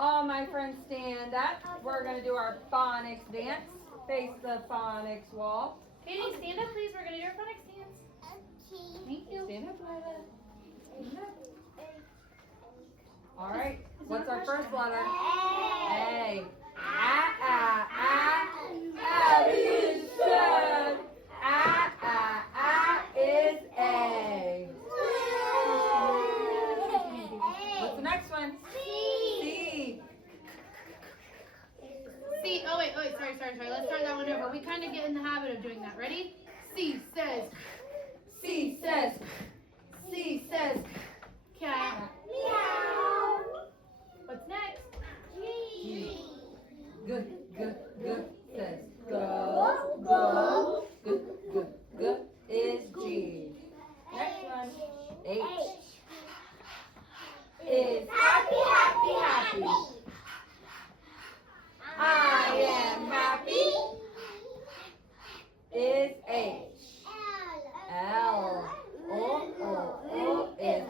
All my friends stand up. We're going to do our phonics dance. Face the phonics wall. Katie, stand up, please. We're going to do our phonics dance. Okay. Thank you. Stand up, Lila. Stand up. All right. What's our first letter? A. A is good. A is A. What's the next one? C. C. Oh, wait. Sorry. Let's start that one over. We kind of get in the habit of doing that. Ready? C says. C says. C says. Cat. Meow. What's next? G. Good says go. Good is G. Next one. H is happy. I am happy. Is H. L. O is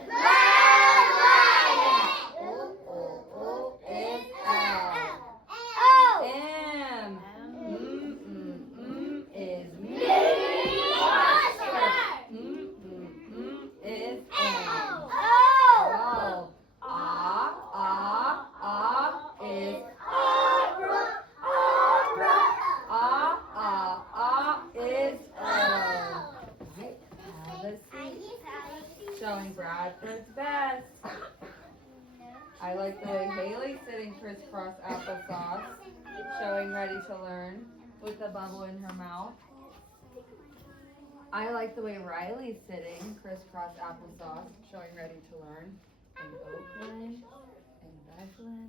O is L. M. Is me. Is M. O. Is is O. Right, have a seat. Showing Bradford's best. I like the way Haley's sitting crisscross applesauce, showing ready to learn with the bubble in her mouth. I like the way Riley's sitting crisscross applesauce, showing ready to learn. And Oakland and Becklin.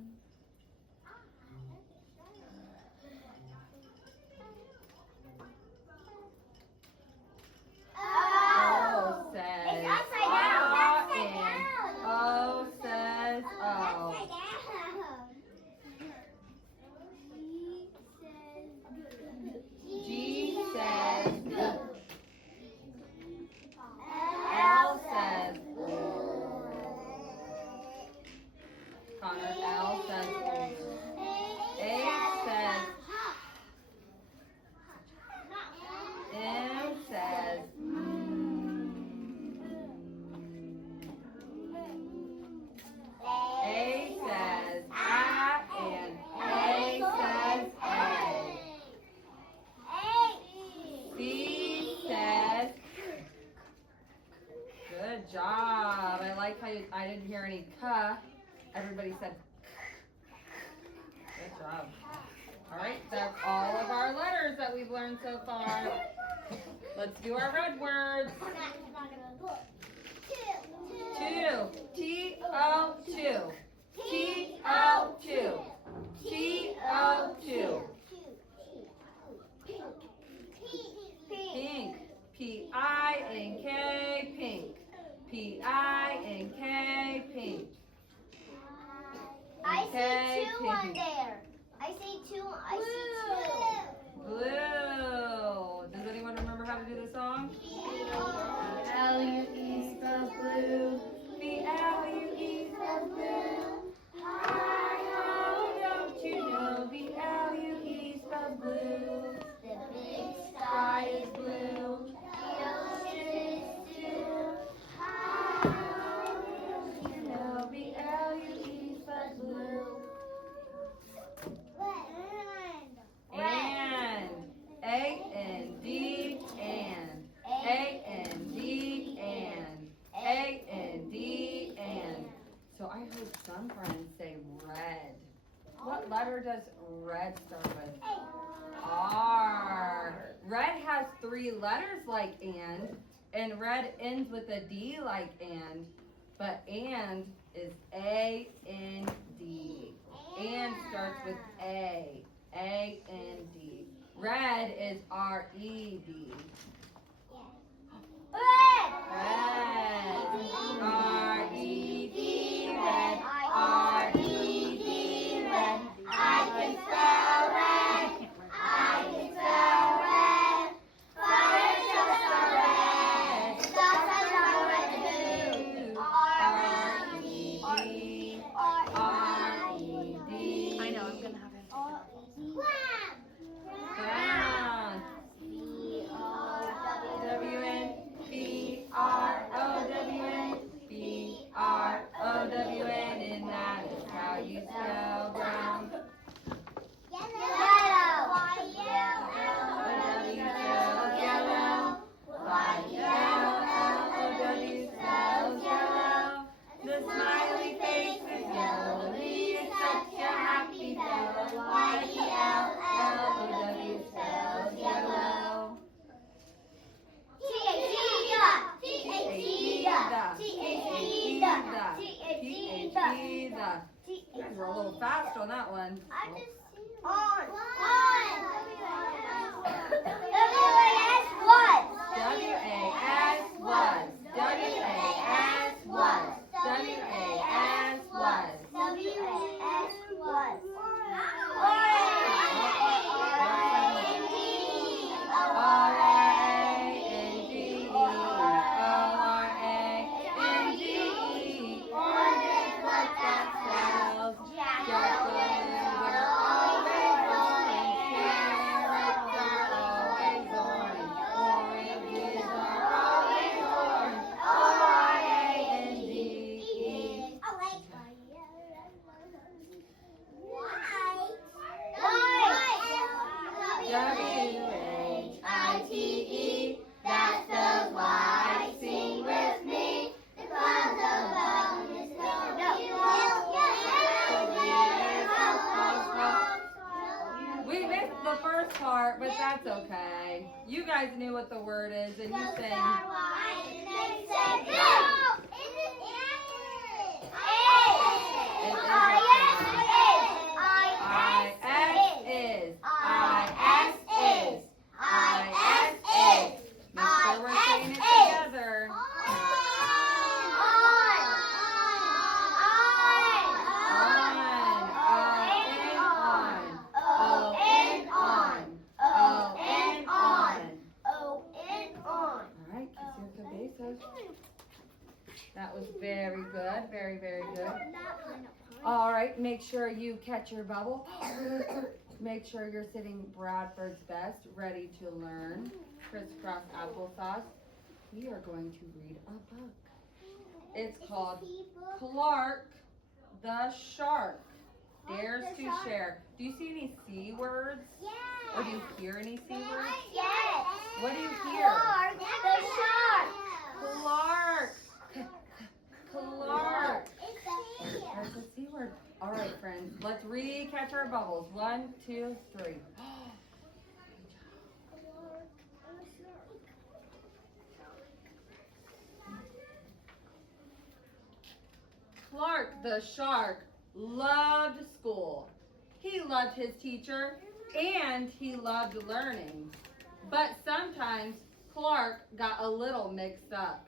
O says and O says O. G says good. L says Connor, L says H says M says A says I and A says A. C says good job. I like how I didn't hear any K. Everybody said good job. All right, that's all of our letters that we've learned so far. Let's do our red words. Two. T-O-2. T-O-2. T-O-2. Pink. P-I-N-K, pink. P-I-N-K, pink. I see two on there. I see two. Blue. Does anyone remember how to do the song? L-U-E spells blue. B-L-U-E spells blue. Hi-ho, don't you know B-L-U-E spells blue. The big Sky is blue. The ocean is too. Don't you know B-L-U-E spells blue. And A-N-D and A-N-D and A-N-D and. So I heard some friends say red. What letter does red start with? R. Red has 3 letters like and red ends with a D like and, but and is A-N-D. And starts with A. A-N-D. Red is R-E-D. Red. R-E-D. Red. R-E-D. Red. I can spell red. I can spell red. Fire just a red. Stop a red too. R-E-D. R-E-D. fast on that one. I just on. W-A-S was. W-A-S was. W-A-S was. W-A-S was. W-A-S was. O-R-A-N-G-E. O-R-A-N-G-E. Orange, what's that spells? Jack o' lanterns are always orange. Carrots are always orange. Oranges are always orange. O-R-A-N-G-E. W-H-I-T-E. That spells white. Sing with me. The clouds above the snow. We missed the first part, but that's okay. You guys knew what the word is, and you sang. I-S is. I-S is. I-S is. Make sure we're saying it together. Alright, Kizirka Bezos. That was very good. Very, very good. Alright, make sure you catch your bubble. Make sure you're sitting Bradford's best, ready to learn. Crisscross applesauce. We are going to read a book. It's called Clark the Shark Dares to Share. Do you see any C words? Or do you hear any C words? Yes. What do you hear? The shark. Clark. Clark. It's That's a C word. All right, friends. Let's catch our bubbles. 1, 2, 3. Clark the shark loved school. He loved his teacher and he loved learning. But sometimes Clark got a little mixed up.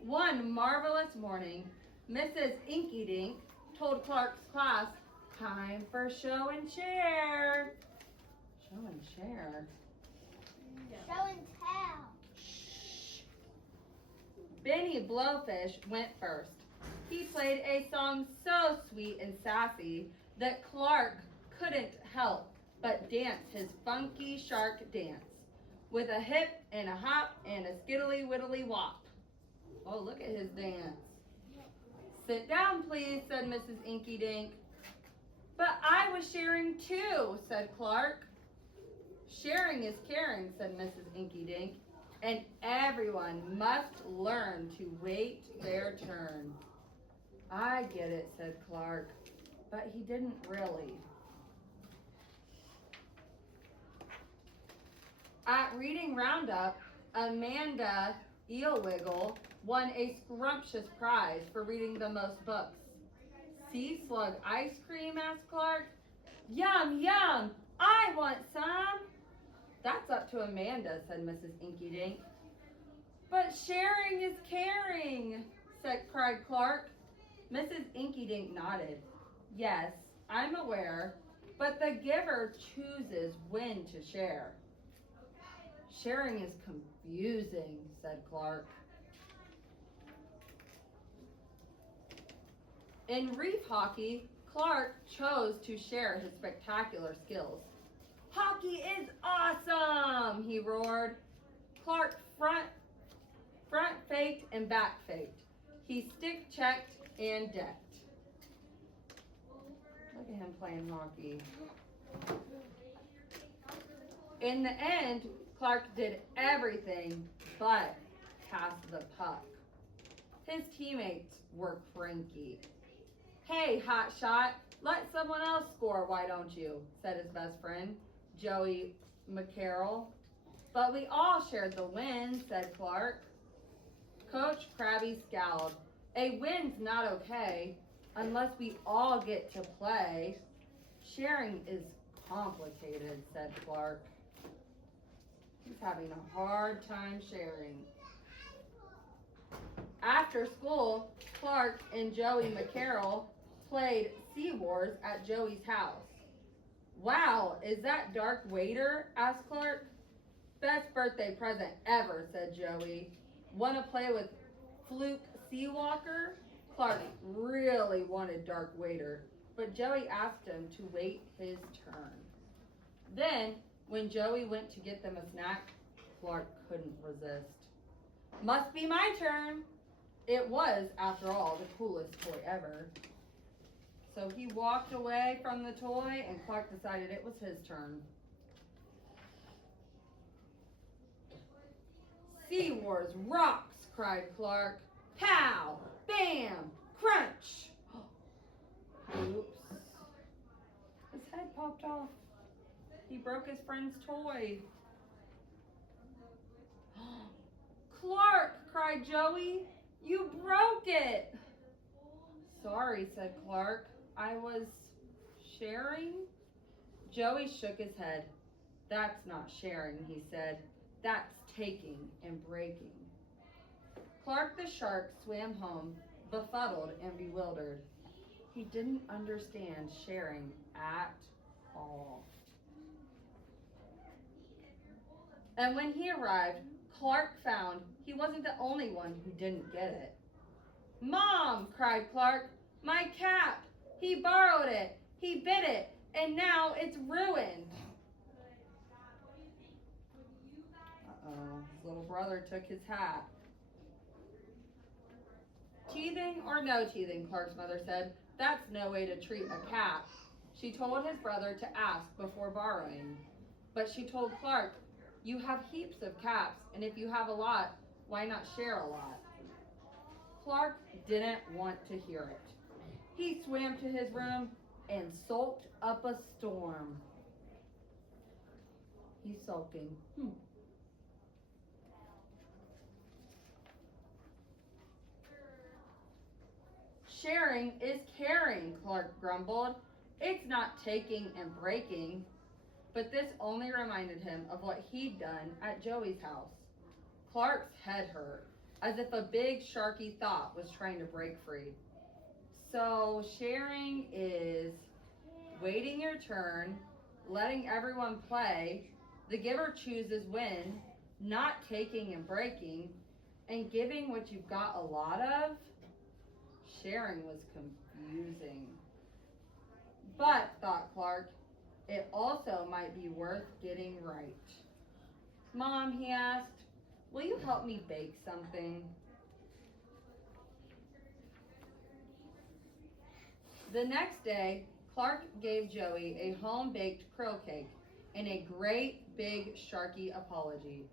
One marvelous morning, Mrs. Inky Dink told Clark's class, time for show and share. Show and share. show and tell. Shh. Benny Blowfish went first. He played a song so sweet and sassy that Clark couldn't help but dance his funky shark dance with a hip and a hop and a skiddly widdly wop. Oh, look at his dance. Sit down, please, said Mrs. Inky Dink. But I was sharing too, said Clark. Sharing is caring, said Mrs. Inky Dink, and everyone must learn to wait their turn. I get it, said Clark, but he didn't really. At Reading Roundup, Amanda Eelwiggle won a scrumptious prize for reading the most books. Sea slug ice cream, asked Clark. Yum, yum, I want some. That's up to Amanda, said Mrs. Inky Dink. But sharing is caring, cried Clark. Mrs. Inky Dink nodded. Yes, I'm aware, but the giver chooses when to share. Sharing is confusing, said Clark. In reef hockey, Clark chose to share his spectacular skills. Hockey is awesome, he roared. Clark front faked and back faked. He stick checked and decked. Look at him playing hockey. In the end, Clark did everything but pass the puck. His teammates were cranky. Hey, hotshot, let someone else score, why don't you? Said his best friend, Joey McCarroll. But we all shared the win, said Clark. Coach Krabby scowled. A win's not okay. unless we all get to play. Sharing is complicated, said Clark. He's having a hard time sharing. After school, Clark and Joey McCarroll played Sea Wars at Joey's house. Wow, is that Dark Waiter? Asked Clark. Best birthday present ever, said Joey. Want to play with Fluke Seawalker? Clark really wanted Dark Waiter, but Joey asked him to wait his turn. Then, when Joey went to get them a snack, Clark couldn't resist. Must be my turn. It was, after all, the coolest toy ever. So he walked away from the toy, and Clark decided it was his turn. Sea Wars rocks, cried Clark. Pow! Bam! Crunch! Oops. His head popped off. He broke his friend's toy. Clark, cried Joey. You broke it. Sorry, said Clark. I was sharing. Joey shook his head. That's not sharing, he said. That's taking and breaking. Clark the shark swam home, befuddled and bewildered. He didn't understand sharing at all. And when he arrived, Clark found he wasn't the only one who didn't get it. Mom, cried Clark, my cap! He borrowed it, he bit it, and now it's ruined. Uh-oh, his little brother took his hat. Teething or no teething, Clark's mother said, that's no way to treat a cap. She told his brother to ask before borrowing. But she told Clark, you have heaps of caps, and if you have a lot, why not share a lot? Clark didn't want to hear it. He swam to his room and sulked up a storm. He's sulking. Sharing is caring, Clark grumbled. It's not taking and breaking. But this only reminded him of what he'd done at Joey's house. Clark's head hurt, as if a big sharky thought was trying to break free. So sharing is waiting your turn, letting everyone play, the giver chooses when, not taking and breaking, and giving what you've got a lot of. Sharing was confusing. But, thought Clark, it also might be worth getting right. Mom, he asked, will you help me bake something? The next day, Clark gave Joey a home-baked krill cake and a great big sharky apology.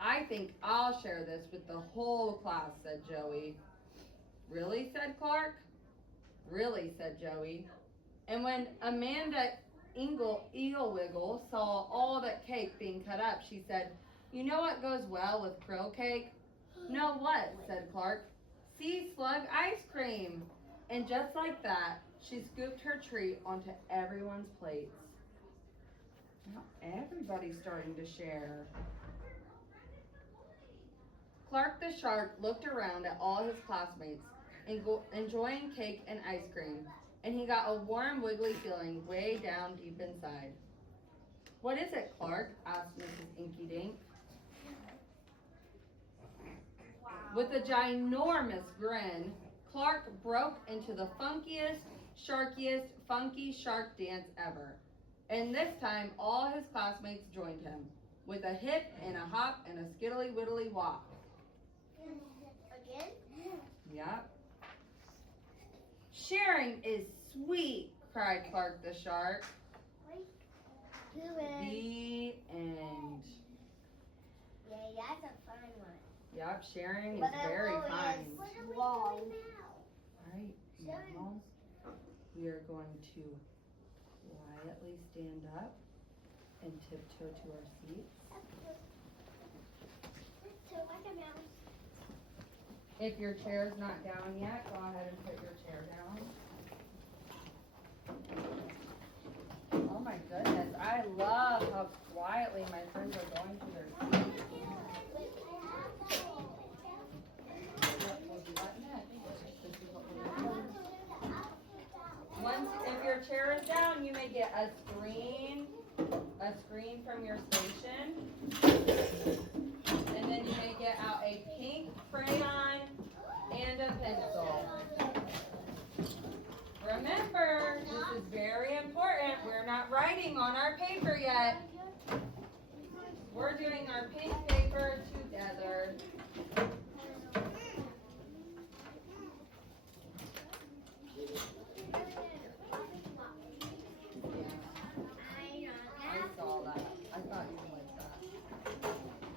I think I'll share this with the whole class, said Joey. Really, said Clark. Really, said Joey. And when Amanda Eelwiggle saw all that cake being cut up, she said, you know what goes well with krill cake? No, what? Said Clark. Sea slug ice cream. And just like that, she scooped her treat onto everyone's plates. Now everybody's starting to share. Clark the shark looked around at all his classmates, enjoying cake and ice cream, and he got a warm, wiggly feeling way down deep inside. What is it, Clark? Asked Mrs. Inky Dink. Wow. With a ginormous grin, Clark broke into the funkiest, sharkiest, funky shark dance ever. And this time, all his classmates joined him, with a hip and a hop and a skiddly-widdly walk. Again? Yep. Sharing is sweet, cried Clark the shark. Do it. The end. Yeah, that's a fun one. Yep, sharing is But it very always fun. long. Alright, now we are going to quietly stand up and tiptoe to our seats. To like a mouse. If your chair's not down yet, go ahead and put your chair down. Oh my goodness, I love how quietly my friends are going to their seats. Once, if your chair is down, you may get a screen from your station. And then you may get out a pink crayon and a pencil. Remember, this is very important. We're not writing on our paper yet. We're doing our pink paper together. I saw that. I thought you would like that.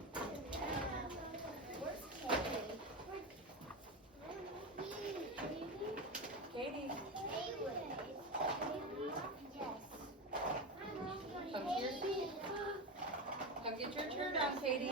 Katie, come to your seat. Come get your chair down, Katie.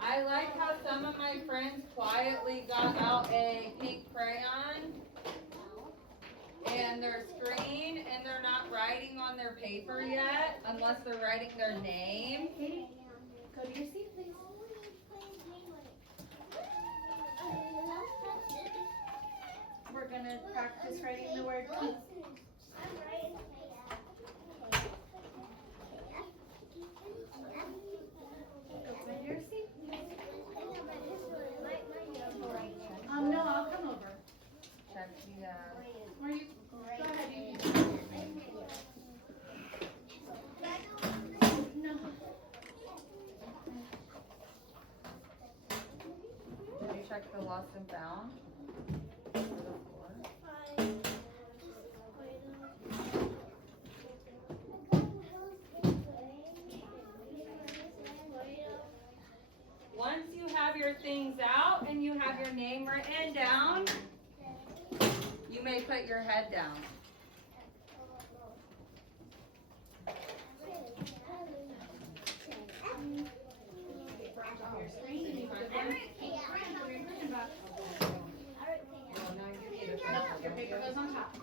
I like how some of my friends quietly got out a pink crayon and their screen, and they're not writing on their paper yet, unless they're writing their name. Katie, go to your seat, please. We're gonna practice writing the word pink. Go find your seat. No, I'll come over. Check the, Where you? Go ahead. You No. did you check the lost and found? For the floor? Once you have your things out and you have your name written down, you may put your head down. Paper on top of your screen. And you put one pink crayon for your crayon box. Well, now you need a Nope, your paper goes on top.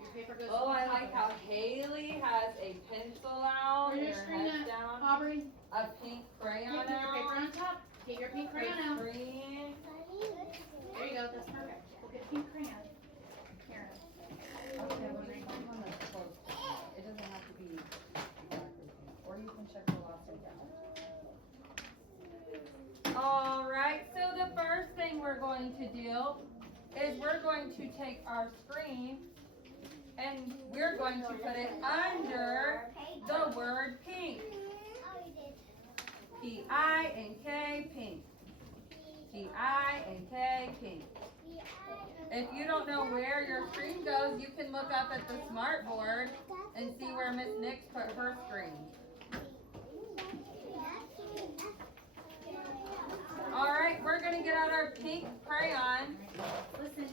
Your paper goes Oh, on I top like of how it. Haley has a pencil out Where's and your her screen head's at, down. Aubrey? A pink crayon Put your paper out. on top. Get your pink crayon Her out. screen. There you go. That's perfect. We'll get pink crayon. Here. Okay, well, there's one that's close. It doesn't have to be exactly pink. Or you can check the lost and found. Alright, so the first thing we're going to do is we're going to take our screen and we're going to put it under the word pink. P-I-N-K, pink. P-I-N-K, pink. If you don't know where your screen goes, you can look up at the smart board and see where Miss Nix put her screen. Alright, we're gonna get out our pink crayon Listen.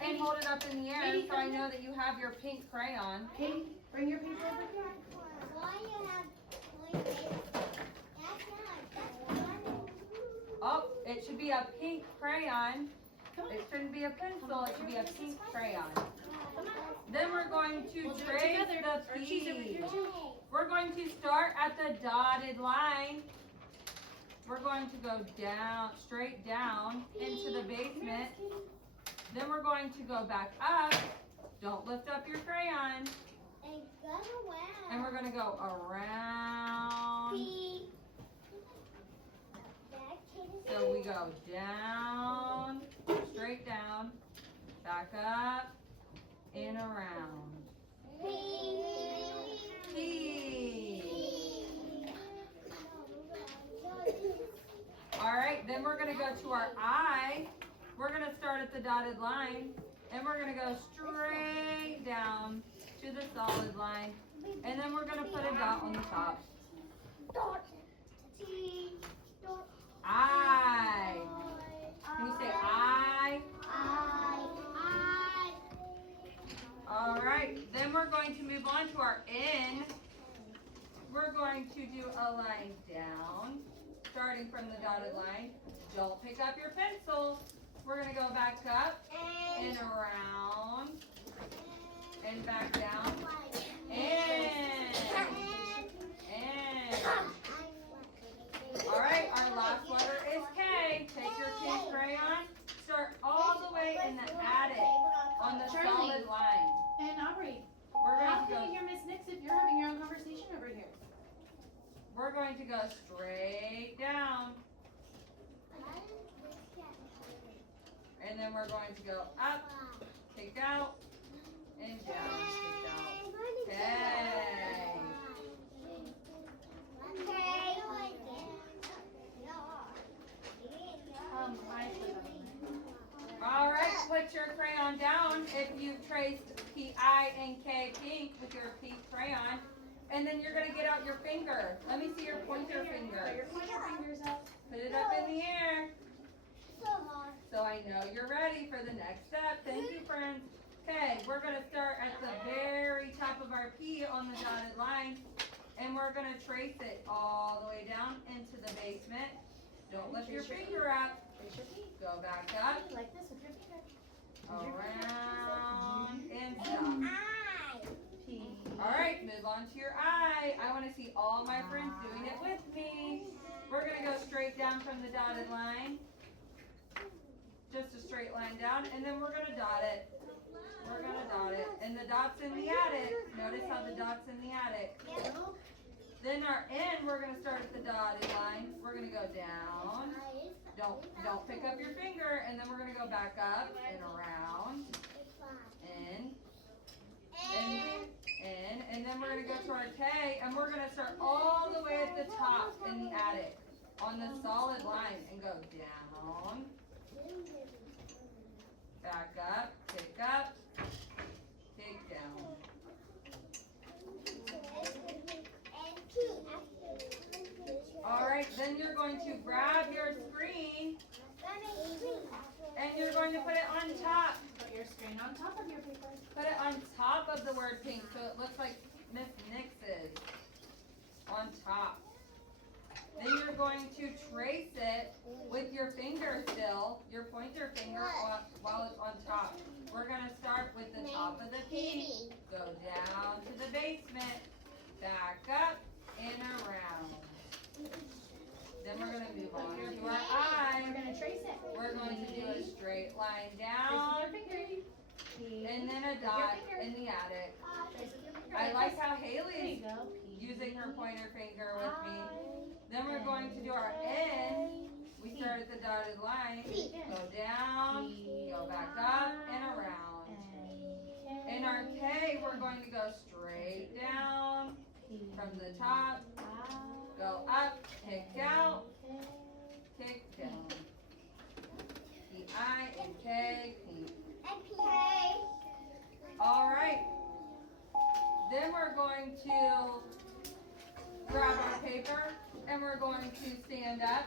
and hold it up in the air so I know that you have your pink crayon. Katie, bring your paper over here. Oh, it should be a pink crayon. It shouldn't be a pencil, it should be a pink crayon. Then we're going to We'll do it trace together. the Archie's over P. here too. We're going to start at the dotted line. We're going to go down, straight down into the basement. Then we're going to go back up. Don't lift up your crayon. And we're going to go around. So we go down, straight down, back up, and around. P. Alright, then we're going to go to our I. We're going to start at the dotted line, and we're going to go straight down to the solid line, and then we're going to put a dot on the top. I. All right, then we're going to move on to our N. We're going to do a line down, starting from the dotted line. Don't pick up your pencil. We're going to go back up and around and back down. And. All right, our last letter is K. Take your pink crayon, start all the way in the attic on the solid line. And Aubrey, We're how going to can you go. hear Miss Nix if you're having your own conversation over here? We're going to go straight down, and then we're going to go up, kick out, and down, kick out. Okay. I All right, put your crayon down if you've traced P-I and K pink with your pink crayon. And then you're going to get out your finger. Let me see your pointer Put finger. your pointer fingers up. Put it up in the air. So I know you're ready for the next step. Thank you, friends. Okay, we're going to start at the very top of our P on the dotted line. And we're going to trace it all the way down into the basement. Don't lift your finger up. Trace your feet. Go back up, Like this with your finger. around, and stop. P. All right, move on to your I. I want to see all my friends doing it with me. We're going to go straight down from the dotted line. Just a straight line down, and then we're going to dot it. We're going to dot it. And the dot's in the attic. Notice how the dot's in the attic. Then our N, we're going to start at the dotted line. We're going to go down. Don't pick up your finger, and then we're going to go back up and around. In. And then we're going to go to our K, and we're going to start all the way at the top in the attic on the solid line and go down, back up, pick down. All right, then you're going to grab your screen and you're going to put it on top. Put your screen on top of your paper. Put it on top of the word pink so it looks like Miss Nix's on top. Then you're going to trace it with your finger still, your pointer finger while it's on top. We're going to start with the top of the P, go down to the basement, back up and around. Then we're going to move on to our I. We're going to trace it. We're going to do a straight line Trace down with your finger. and then a dot in the attic. Trace with your finger. I like how There you Haley's go. using her pointer finger with me. Then we're going to do our N. We start at the dotted line, go down, go back up and around. In our K, we're going to go straight down from the top, go up, kick out, kick down. P-I and K, pink. All right. Then we're going to grab our paper and we're going to stand up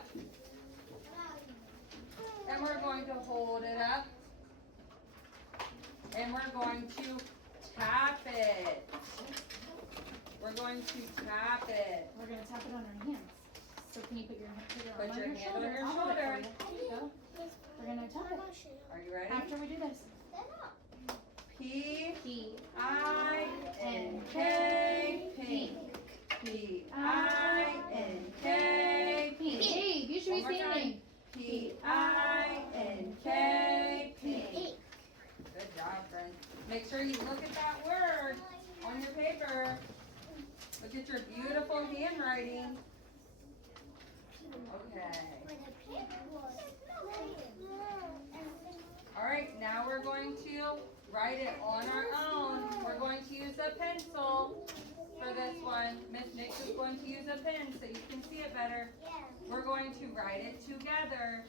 and we're going to hold it up and we're going to tap it. We're going to tap it. We're going to tap it on our hands. So can you put your Put your arm hand on your I'll hold it shoulder. for you. There you go. We're going to tap it Are you ready? after we do this. P, P. I, N, K, pink. P, I, N, K, Pink. pink. Hey, you should be One more time. standing. P, I, N, K, pink. Good job, friends. Make sure you look at that word on your paper. Look at your beautiful handwriting. Okay. All right, now we're going to write it on our own. We're going to use a pencil for this one. Miss Nix is going to use a pen so you can see it better. We're going to write it together.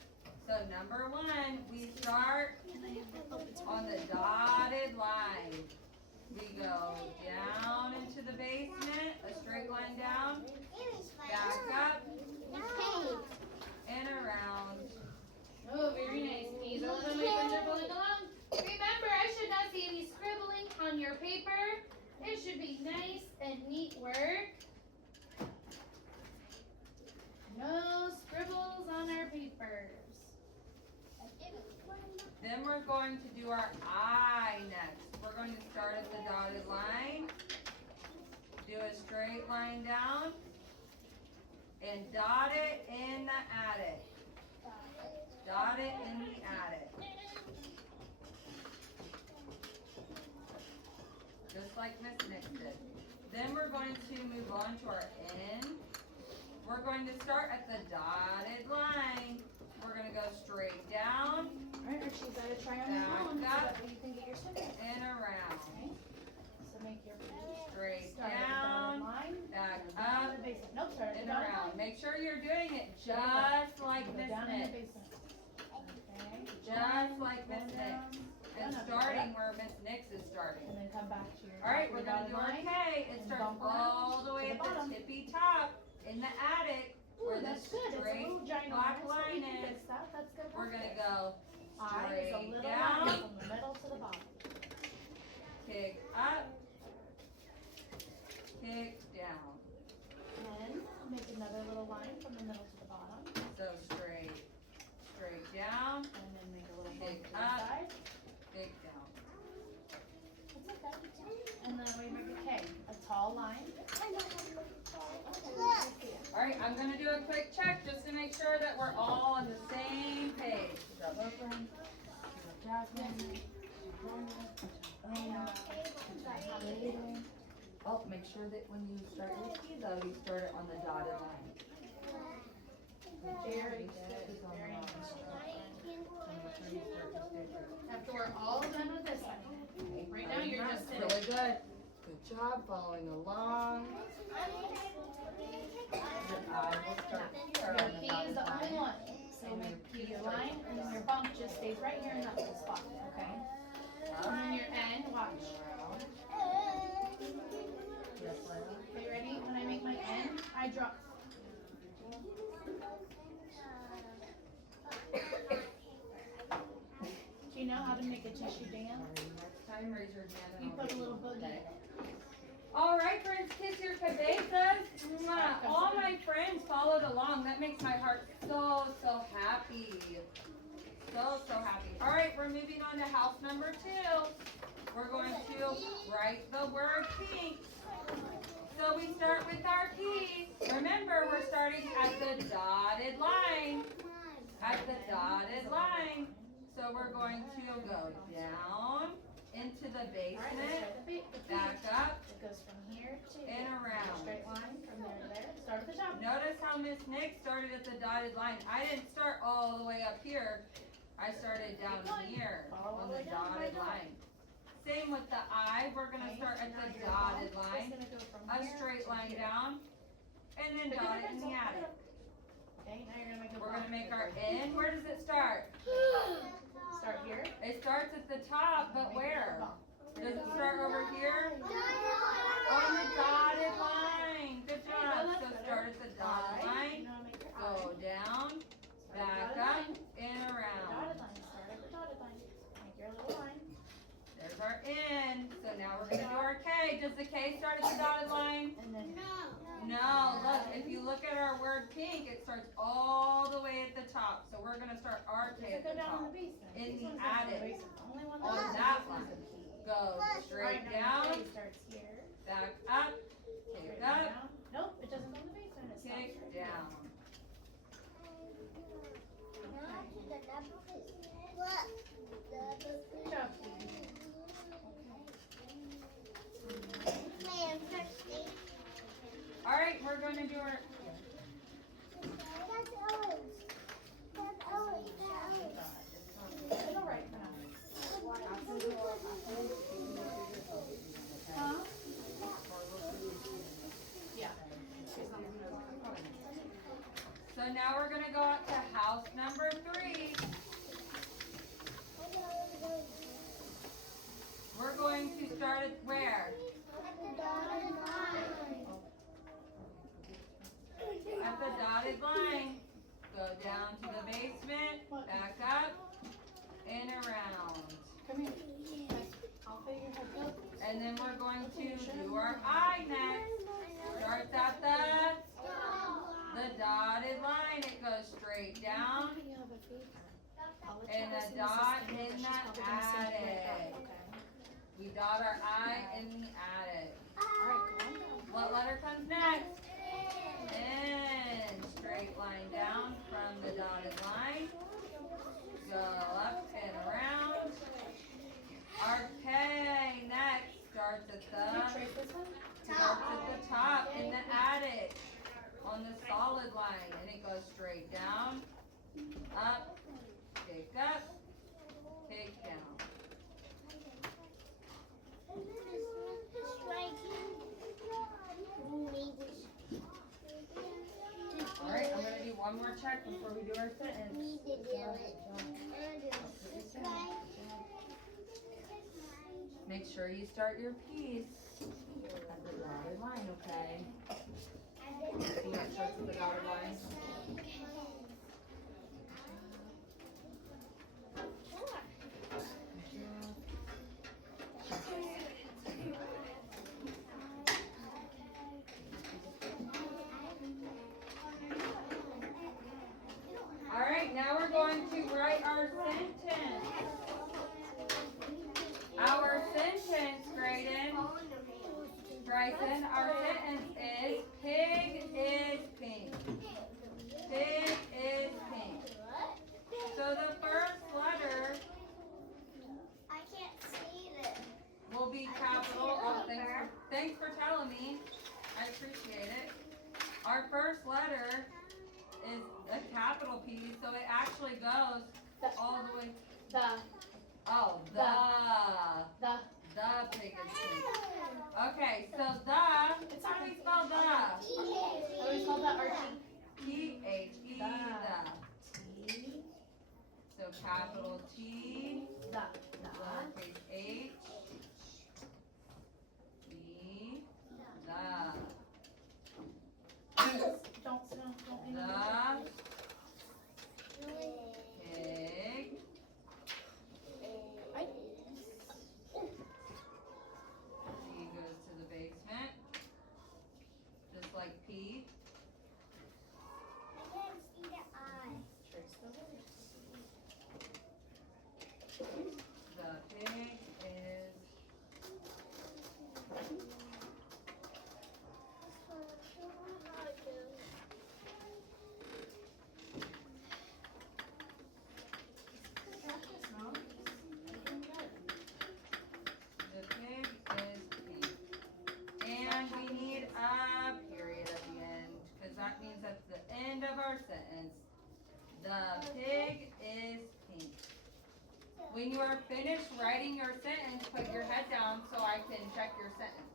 So number one, we start on the dotted line. We go down into the basement, a straight line down, back up, and around. Oh, very nice. Please, all the way when you're going along. Remember, I should not see any scribbling on your your paper. It should be nice and neat work. No scribbles on our papers. Then we're going to do our I next. We're going to start at the dotted line, do a straight line down, and dot it in the attic. Dot it in the attic. Just like Miss Nix did. Then we're going to move on to our N. We're going to start at the dotted line. We're going to go straight down Alright, Archie, you gotta try on your own so that way you can get your swimming. and around. Okay. So make your Straight start at the dotted down, line. back Down up, in the basement. Nope, start at the and dotted around. line. Make sure you're doing it just like Go Miss down in the Nix. basement. Okay. Just like Miss Going Nix. down. And Down, up, starting up. where Miss Nix is starting. And then come back to your Alright, your we're gonna do dotted our line. K. It and starts bump around all the to way the at the bottom. tippy top in the attic Ooh, where the that's good. It's a straight little ginormous, black but we line can is. fix that. That's good. We're gonna practice. go I is a straight little down. line from the middle to the bottom. kick up, kick down. Then make another little line from the middle to the bottom. So straight down, And then make a little Kick bump to the up. side. kick down. That's okay. And then we make a K, a tall line. Alright, I'm gonna do a quick check just to make sure that we're all on the same page. Good job, Oakland. Good job, Jasmine. Oh, make sure that when you start your key though, you start it on the dotted line. Very good. Very nice. After we're all done with this one, right now you're just sitting. Really good. Good job following along. Your eye will start here Your on the P is dotted the only line. one. So make your line and then your bump just stays right here in that little spot, okay? And then your N, watch. Yes, Lila. Okay, ready? When I make my N, I drop. Do you know how to make a tissue dance? Next time, raise your hand and You I'll put a give little you boogie. All right, friends, kiss your cabezas. Mwah. All my friends followed along. That makes my heart so, so happy. So, so happy. All right, we're moving on to house number 2. We're going to write the word pink. So we start with our P. Remember, we're starting at the dotted line. At the dotted line. So we're going to go down into the Alright, let's basement, try the beat. back up, It goes from here to and here. around. Straight line from there to there. Start at the top. Notice how Miss Nick started at the dotted line. I didn't start all the way up here. I started down here Follow on all the the way down to my dotted dot. line. Same with the I. We're gonna Okay, start at now the your dotted bump is line, gonna go from a here straight to line here. down, and then Pick it dot up, it in the pick it attic. up. Okay, now you're gonna make a We're bump. gonna make our N. Where does it start? Start here. It starts at the top, but Make where? a bump. Does it start over here? On the dotted line. Good job. So start at the dotted line, Now make your go I. down, Start back at the dotted up, line. and around. Dotted line. Start at the dotted line. Make your little line. There's our N. So now we're gonna do our K. Does the K start at the dotted line? And then No, look, if you look at our word pink, it starts all the way at the top. So we're gonna start our does K it at go the down in top. the basement? In This the one's down in the attic. basement. The only one On that that is one. a key. Go straight Right, now your down, K starts here. back up, Straight kick down. up, Nope, it doesn't go in the basement. It stops kick right here. down. Good job, Phoebe. All right, we're gonna do our, It'll right for now. Huh? Yeah. so now we're gonna go out to house number 3. We're going to start at where? At the dotted line. Go down to the basement, back up, and around. Come here. I'll pay your head. Go. And then we're going to do our I next. Starts at the dotted line. It goes straight down. And a dot in the attic. We dot our I in the attic. What letter comes next? N. Straight line down from the dotted line. Go up and around. Our K next starts at the top in the attic on the solid line, and it goes straight down, up, take down. All right, I'm gonna do one more check before we do our sentence. Make sure you start your piece at the dotted line, okay? See how it starts with the dotted line? All right, now we're going to write our sentence. Our sentence, Bryson, our sentence is pig is pink. Pig is pink. So the first letter I can't see this. will be capital. Oh, thanks for telling me. I appreciate it. Our first letter is a capital P, so it actually goes all the way. The pig is pink. Okay, so how do we spell the? How do we spell that, Archie? T-H-E, the. So capital T, lowercase h, E, the. Don't. The pig. P goes to the basement, just like P. I can't see the eye. The pig is pink. And we need a period at the end, because that means that's the end of our sentence. The pig is pink. When you are finished writing your sentence, put your head down so I can check your sentence.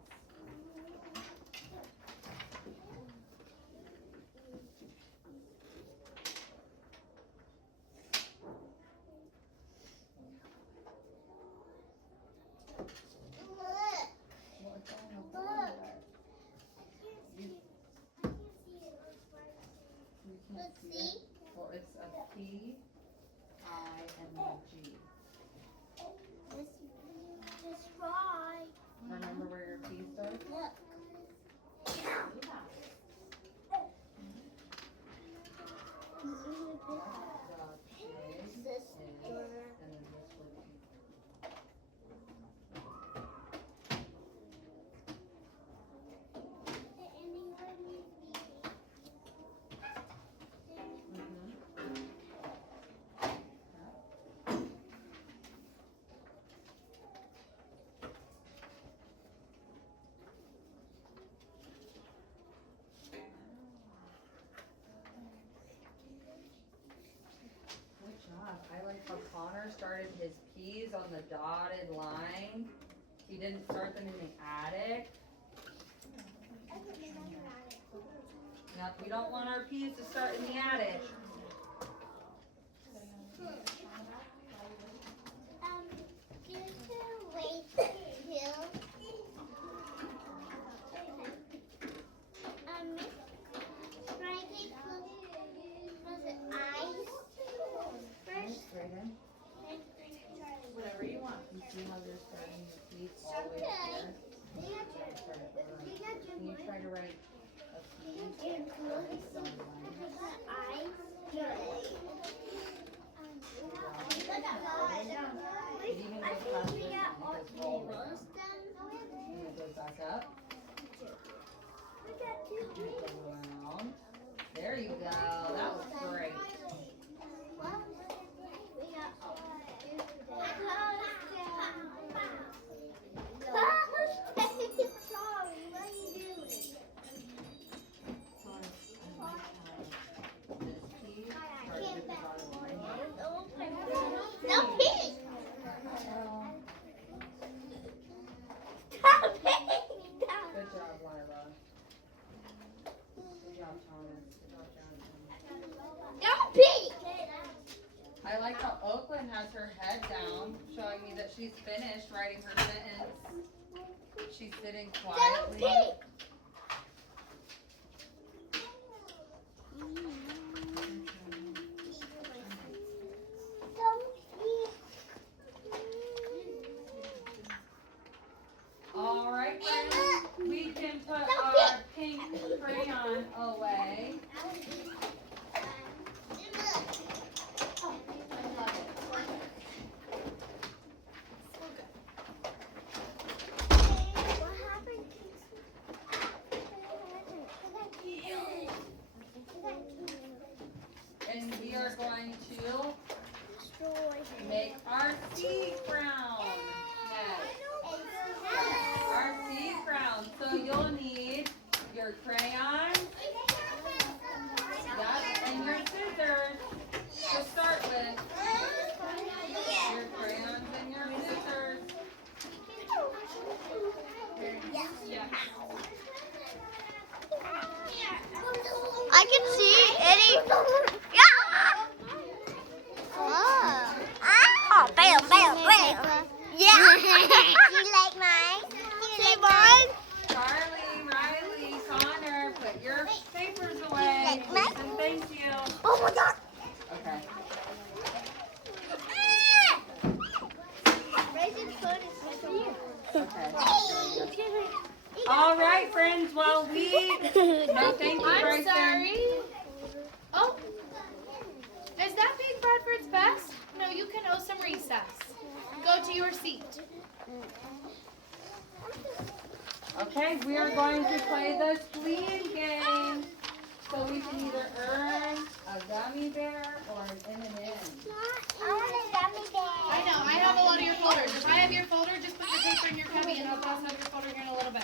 Let's see. Well, it's a P, I, and then a G. Just try. Remember where your P starts? Look. The pig is, Sister. and then this would be. Good job. I like how Connor started his P's on the dotted line. He didn't start them in the attic. Now, we don't want our P's to start in the attic. Whatever you want. You see how they're starting the P's all the way up here? Back up. Around. There you go. That was great. No pee. Good job, Lila. Good job, Thomas. Good job, Jonathan. Don't pee. I like how Oakland has her head down, showing me that she's finished writing her sentence. She's sitting Don't quietly. pee. All right, friends. We can put our pink crayon away. And we are going to make our seed crown next. Our seed crown. So you'll need your crayon, and your scissors to start with. Your crayons and your scissors. I can see Eddie. Oh, bam, bam, bam. Yeah. You like mine? You like mine? Charlie, Riley, Connor, put your papers away. Like mine? And thank you. Oh my God. Okay. Okay. All right, friends. Well, no, thank you, I'm Bryson. sorry. Oh, is that being Bradford's best? No, you can owe some recess. Go to your seat. Okay, we are going to play the spleen game. So we can either earn a gummy bear or an M&M. I want a gummy bear. I know, I have a lot of your folders. If I have your folder, just put the paper in your cubby and I'll pass out your folder here in a little bit.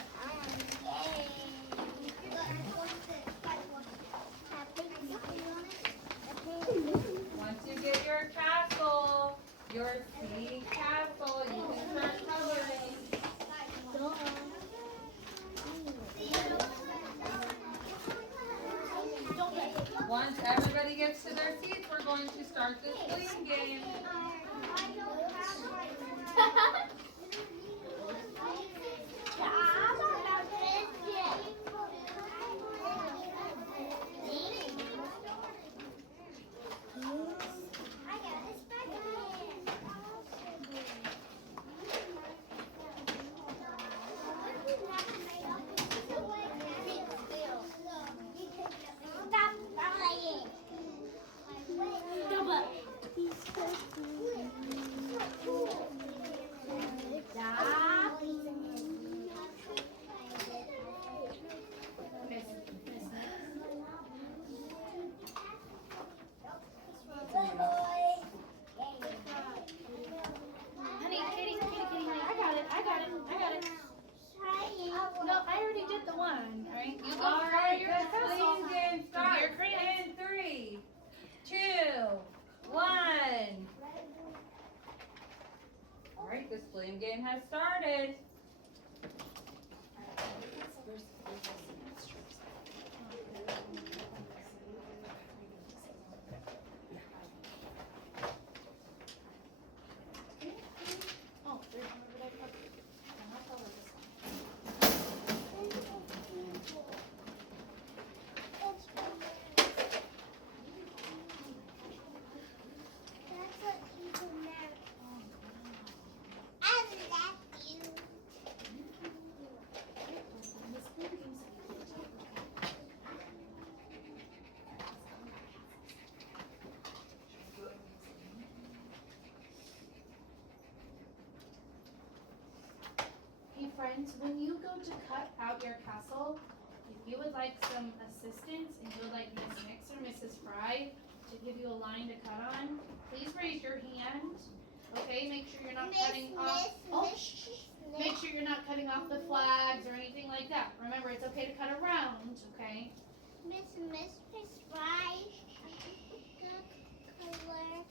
Once you get your castle, your seed castle, you can start coloring. Once everybody gets to their seats, we're going to start the spleen game. Honey, Katie, honey, I got it. No, I already did the one, alright? You go All for right, your the castle. spleen game starts Your crayons. in 3, 2, 1. All right, the spleen game has started. Oh, there's one over there. And I'll follow this one. Hey friends, when you go to cut out your castle, if you would like some assistance and you would like Miss Nix or Mrs. Fry to give you a line to cut on, please raise your hand. Okay, make sure you're not cutting off. Make sure you're not cutting off the flags or anything like that. Remember, it's okay to cut around. Okay. Miss Fry, color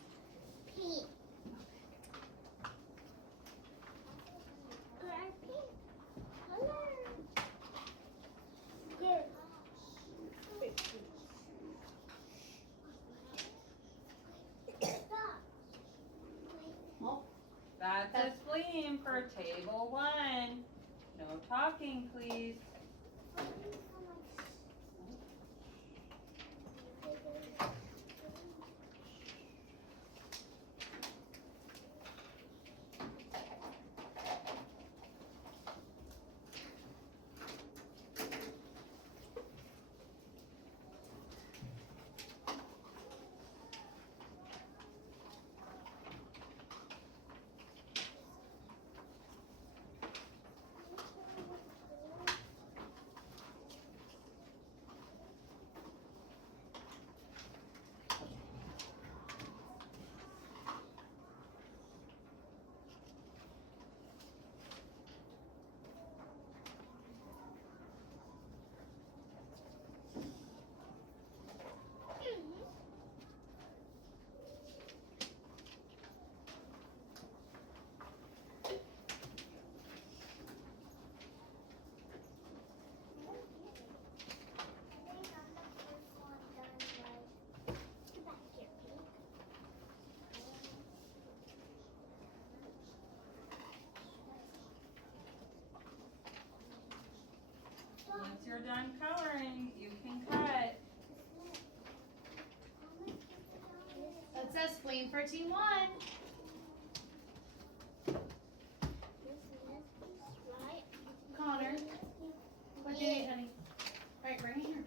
pink. Pink color. Good. That's a spleen for table 1. No talking, please. Once you're done coloring, you can cut. That says spleen for team 1. Connor, what do you need, honey? Right, bring it here.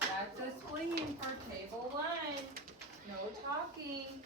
That's a spleen for table 1. No talking.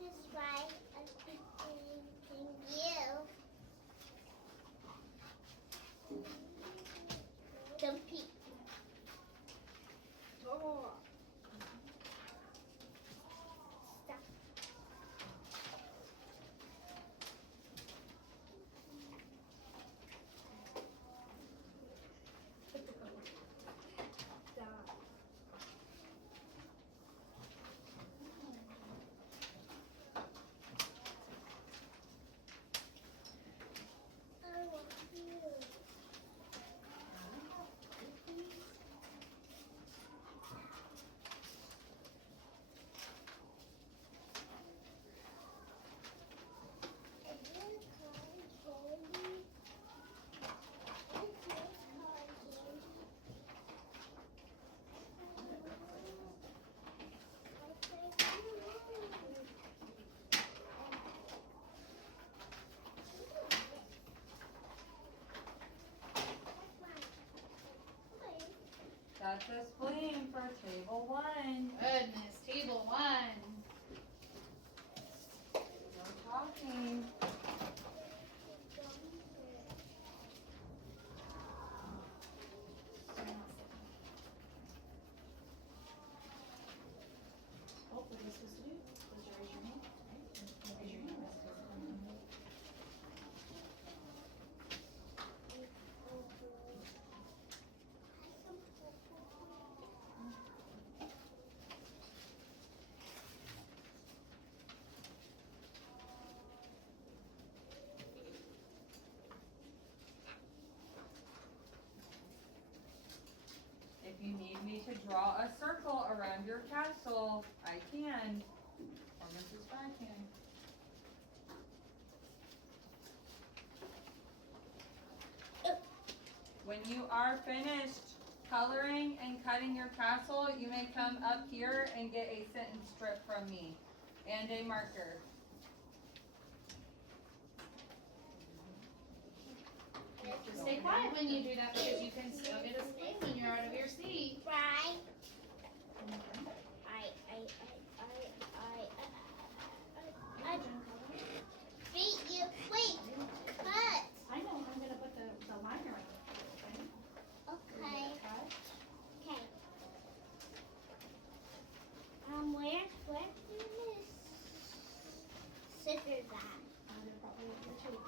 Miss Fry, I'm thanking you. Dumpy. Oh. Stop. That's a spleen for table 1. Goodness, table 1. No talking. Oh, what are you supposed to do? Supposed to raise your hand, right? Raise your hand. me to draw a circle around your castle, I can. Or Mrs. Fry can. When you are finished coloring and cutting your castle, you may come up here and get a sentence strip from me and a marker. Just stay quiet when you do that because you can still get a spin when you're out of your seat. Right. Beat you. Wait. Cut. I know, I'm gonna put the liner right there, Okay. Cut. Okay. Where is scissors at? They're probably up there too.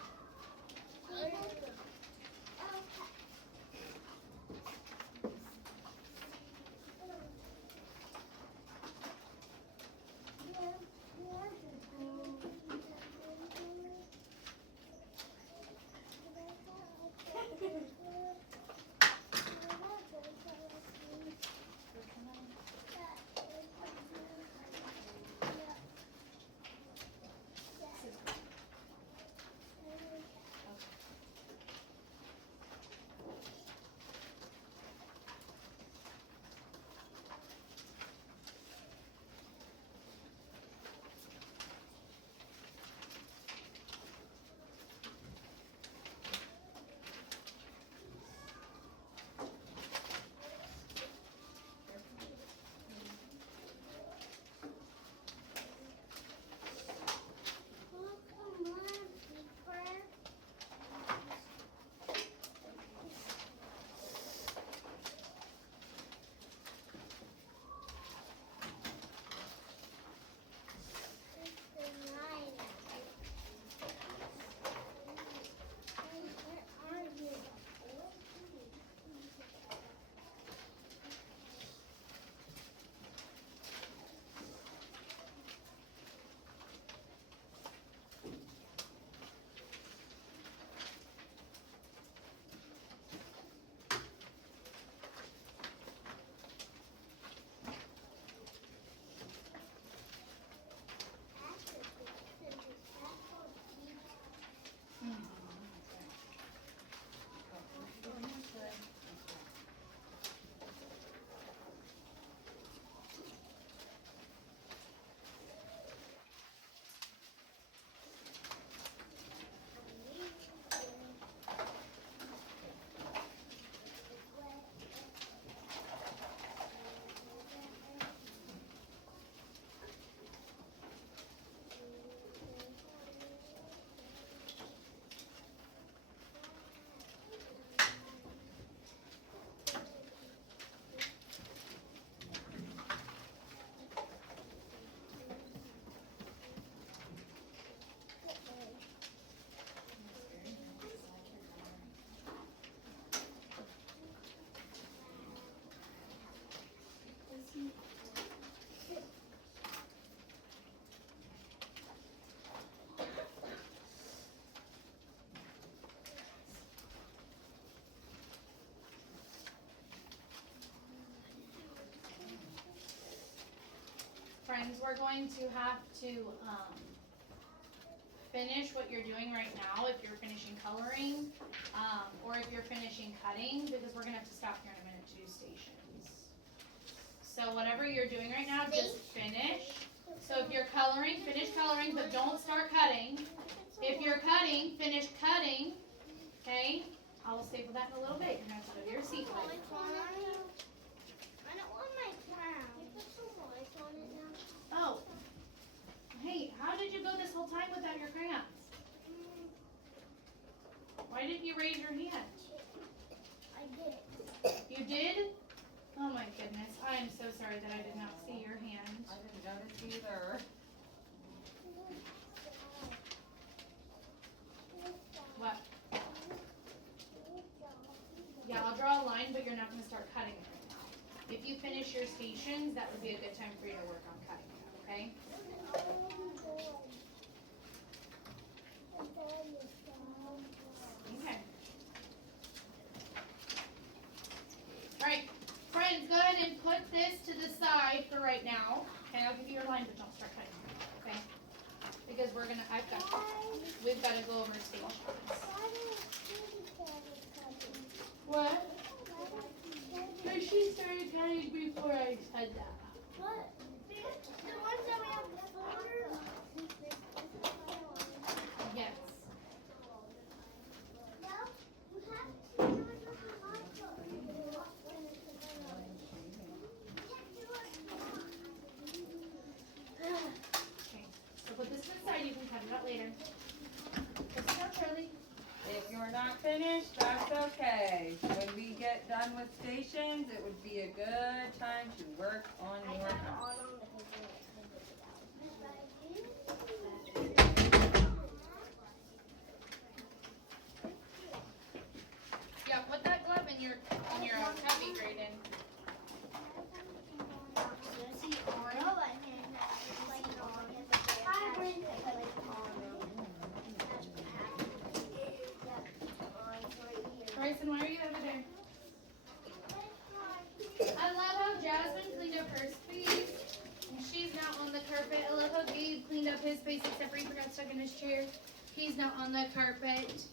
Friends, we're going to have to finish what you're doing right now if you're finishing coloring or if you're finishing cutting, because we're going to have to stop here in a minute to do stations. So whatever you're doing right now, just finish. So if you're coloring, finish coloring, but don't start cutting. If you're cutting, finish cutting. Okay? I will staple that in a little bit. You're going to have to go to your seat. I don't want my crown. You put some lights on it now. Oh. Hey, how did you go this whole time without your crayons? Why didn't you raise your hand? I did. You did? Oh my goodness. I am so sorry that I did not see your hand. I didn't notice either. What? Yeah, I'll draw a line, but you're not going to start cutting it right now. If you finish your stations, that would be a good time for you to work on cutting it, okay? Okay. All right, friends. friends, go ahead and put this to the side for right now. Okay, I'll give you your line, but don't start cutting. Okay? Because we've got to go over stations. What? No, she started cutting before I said that. What? The ones that we have before? Yes. Okay. So put this to the side. You can cut it out later. Put it out, Charlie. If you're not finished, that's okay. When we get done with stations, it would be a good time to work on your house. Yeah, put that glove in your heavy grade in. Bryson, why are you over there? I love how Jasmine cleaned up her space. And she's now on the carpet. I love how Gabe cleaned up his space except for he forgot stuck in his chair. He's now on the carpet.